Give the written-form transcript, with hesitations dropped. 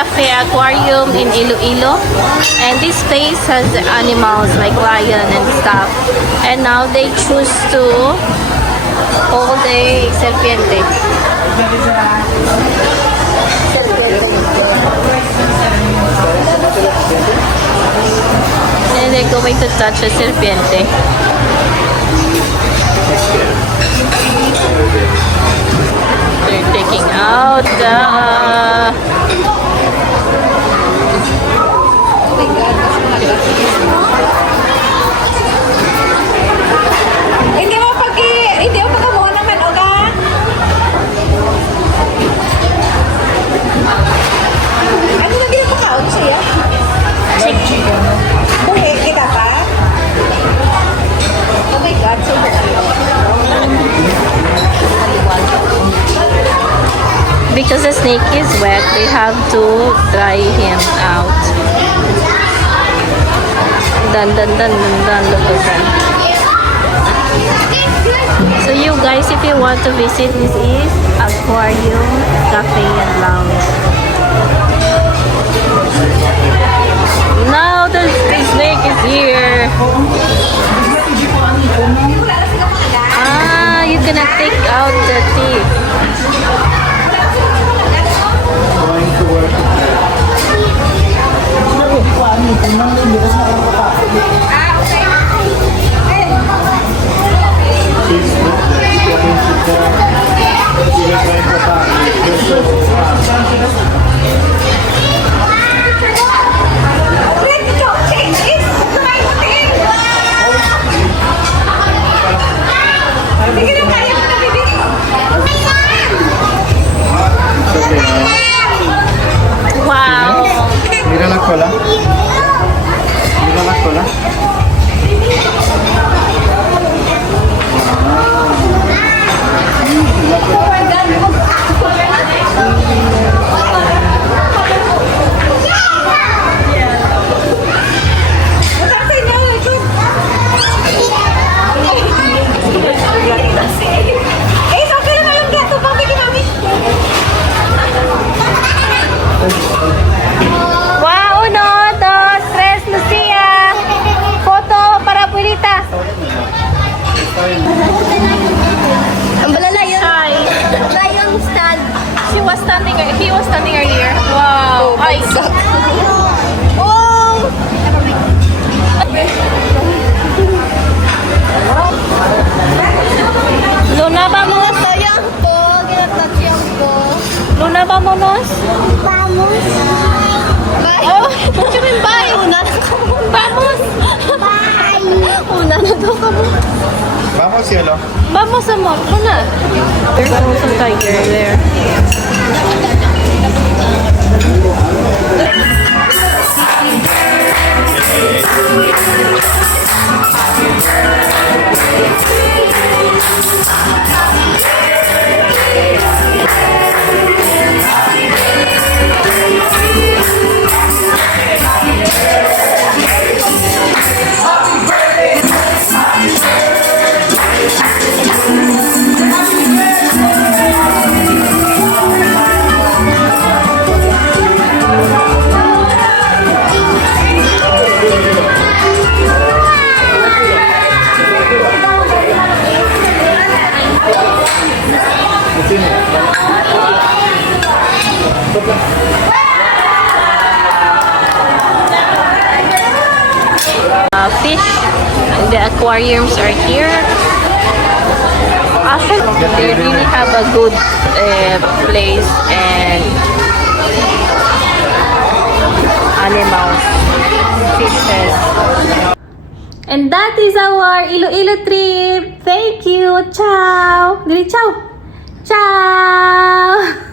Cafe Aquarium in Iloilo, and this place has animals like lion and stuff. And now they choose to hold a serpiente. And they're going to touch a serpiente. They're taking out the... Hindi mo pagkamuha naman, oga? Ano na din ang pagkaon siya? Chicken. Buhi, kita pa? Oh my God, so Because the snake is wet, they have to dry him out. Dun dun dun dun dun, look at that. So you guys, if you want to visit, this is Aquarium Cafe and Lounge. Now the snake is here. Ah, you're gonna take out the teeth. Wow. Mira la cola. Mira la cola. Wow, 1, 2, 3, Lucia. Foto para abuelita. Ang balala yun. Hi. Lion stand. He was standing earlier. Wow. Ay. Oh! Luna, vamos. Sayang po. Ginatasyang po. Luna, vámonos. Vamos. Bye. Oh, what you mean bye? Una na kamo. Vamos. Bye. Una na daw kamo. Vamos, cielo. Vamos, amor. Luna. There's also a tiger there. Fish. The aquariums are here. Actually, they really have a good place and animals, fishes. And that is our Iloilo trip. Thank you. Ciao. Dili, ciao. Ciao.